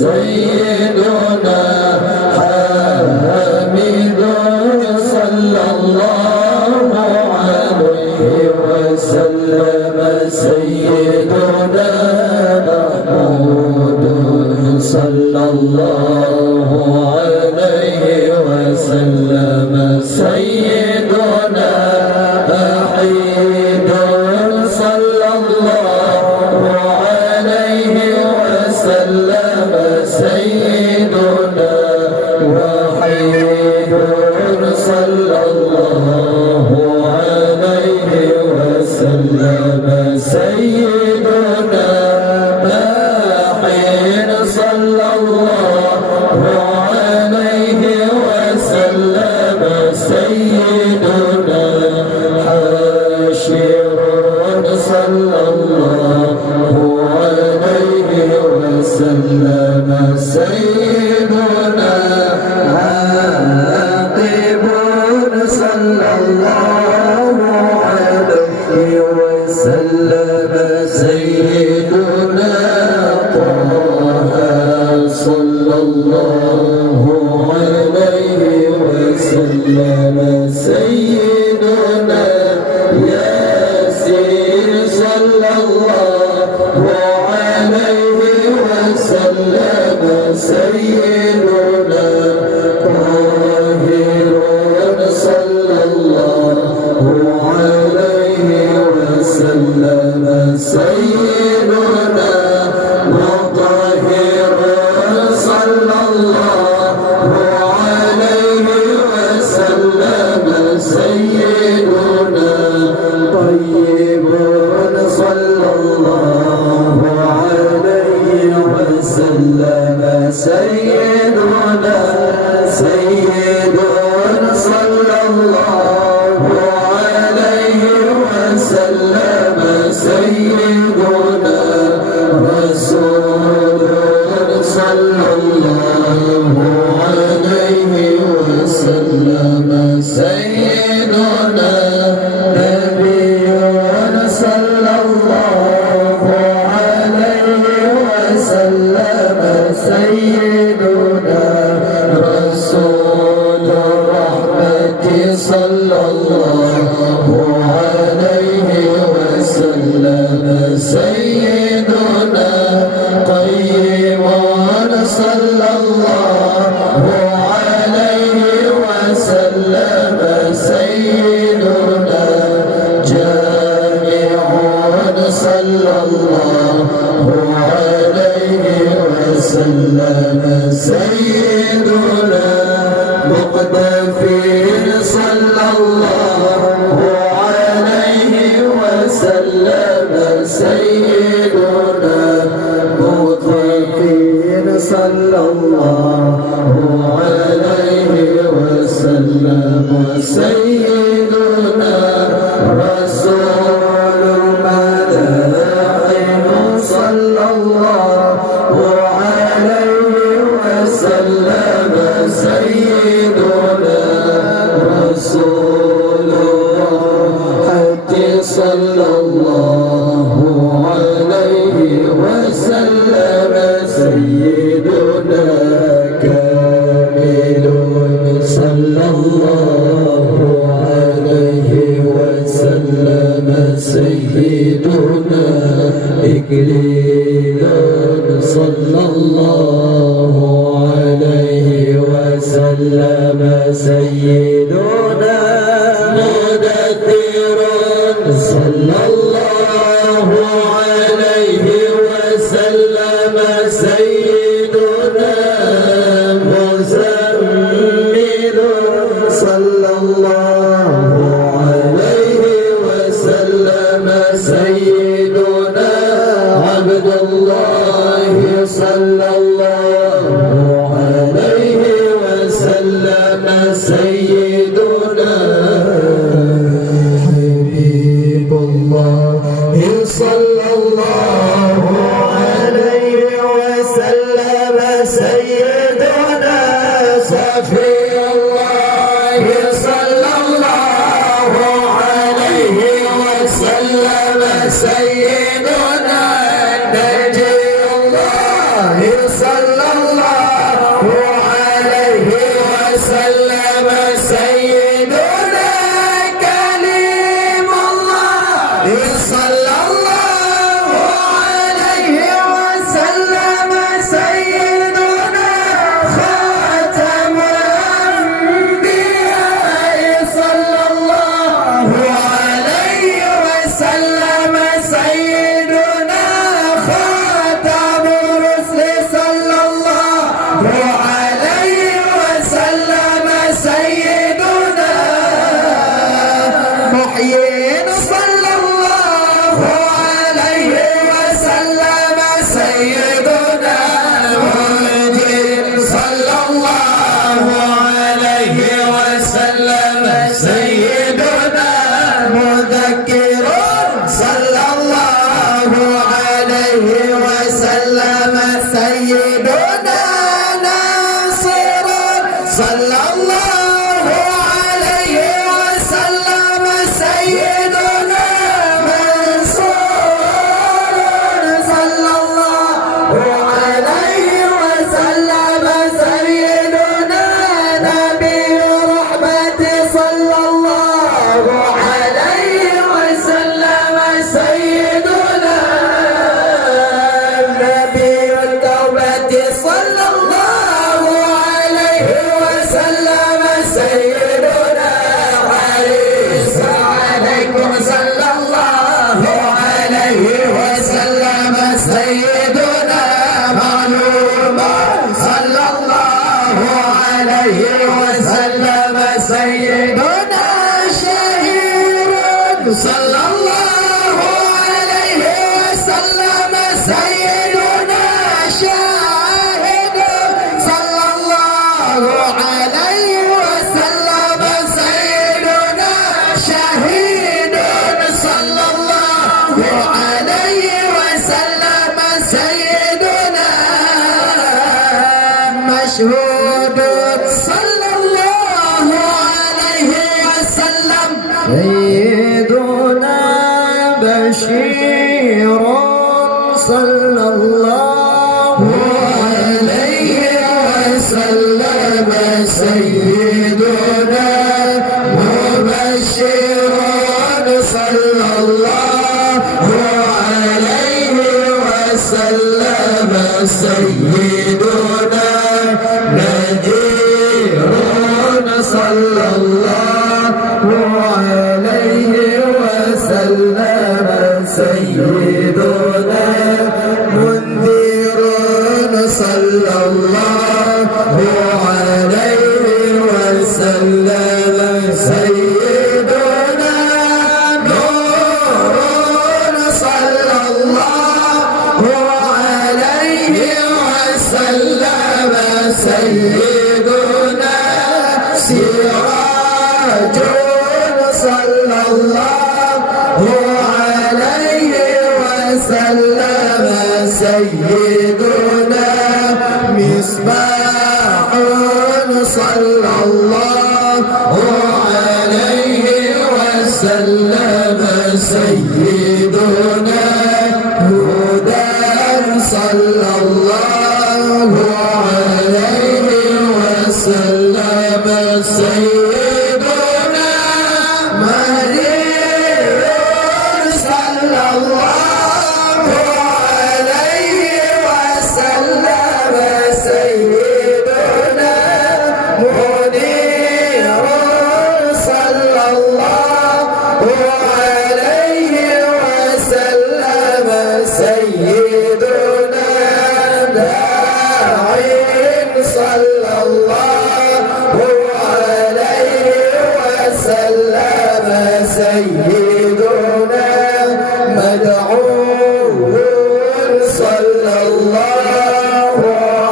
سيدنا حميد صلى الله عليه وسلم سيدنا محمود صلى الله عليه وسلم سيدنا وحيد صلى الله عليه وسلم سيدنا وحيد صلى الله عليه وسلم سيدنا وحيد صلى الله عليه وسلم سيدنا حاشر صلى الله عليه وسلم سيدنا عاقب صلى الله عليه وسلم سيدنا طه صلى الله عليه وسلم سيدنا ياسين صلى الله عليه وسلم سيدنا طاهر صلى الله عليه وسلم سيدنا مطهر صلى الله عليه وسلم سيدنا طيب صلى الله عليه وسلم سيدنا سيد صلى الله عليه وسلم سيدنا رسول صلى الله عليه وسلم سيدنا نبي صلى الله عليه وسلم سيدنا رسول الرحمة صلى الله عليه وسلم سيدنا قيم صلى الله عليه وسلم سيدنا جامع صلى الله عليه وسلم سيدنا مقتفي صلى الله عليه وسلم سيدنا مقتفي صلى الله عليه وسلم سيدنا رسول الملائكة صلى الله عليه وسلم سيدنا رسول الرحمة صلى الله عليه وسلم سيدنا كامل صلى الله عليه وسلم سيدنا إكليل صلى الله عليه وسلم سيدنا مدثر صلى الله عليه وسلم سيدنا مزمل صلى الله عليه وسلم سيدنا عبد الله صلى الله عليه وسلم سيدنا حبيب الله صلى صلى الله عليه وسلم سيدنا شاهد صلى الله عليه وسلم سيدنا شهيد صلى الله عليه وسلم سيدنا مشهود صلى الله عليه وسلم سيدنا بشير صلى الله عليه وسلم سيدنا مبشر صلى الله عليه وسلم سيدنا نذير صلى الله عليه وسلم سيدنا منذر صلى الله عليه وسلم سيدنا نور صلى الله عليه وسلم سيدنا سراج صلى الله عليه وسلم سيدنا مصباح صلى الله عليه وسلم سيدنا هدى صلى الله عليه وسلم سيدنا مهدي صلى الله عليه وسلم سيدنا منير صلى الله عليه وسلم سيدنا داعٍ صلى الله عليه وسلم سيدنا مدعو صلى الله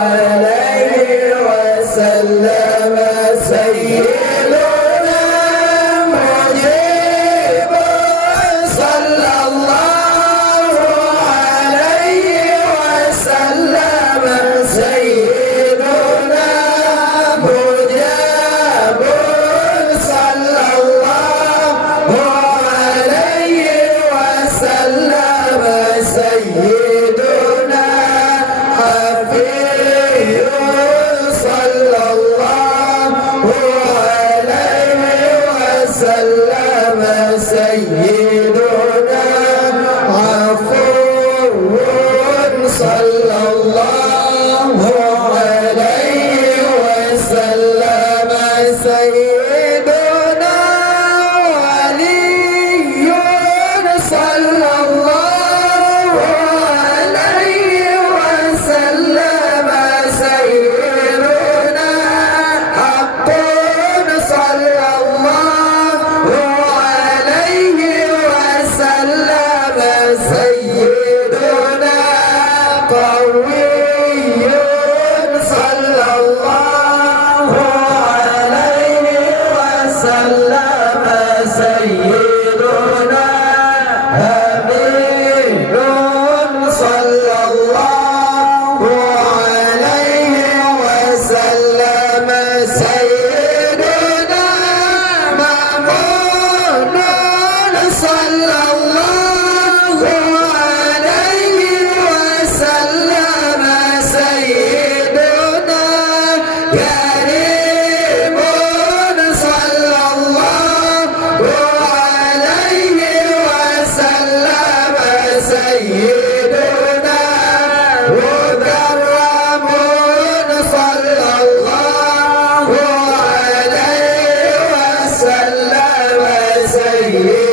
عليه وسلم سيدنا مجيب صلى الله عليه وسلم سيدنا مجاب صلى الله عليه وسلم سيدنا حفي صلى الله عليه وسلم سيدنا عفو صلى الله عليه وسلم سيدنا ولي صلى الله عليه وسلم سيدنا حق صلى الله عليه وسلم سيدنا قوي صلى الله عليه وسلم سيدنا أمين صلى الله عليه وسلم سيدنا مأمون صلى الله عليه وسلم سيدنا كريم صلى الله عليه وسلم سيدنا مكرم صلى الله عليه وسلم سيدنا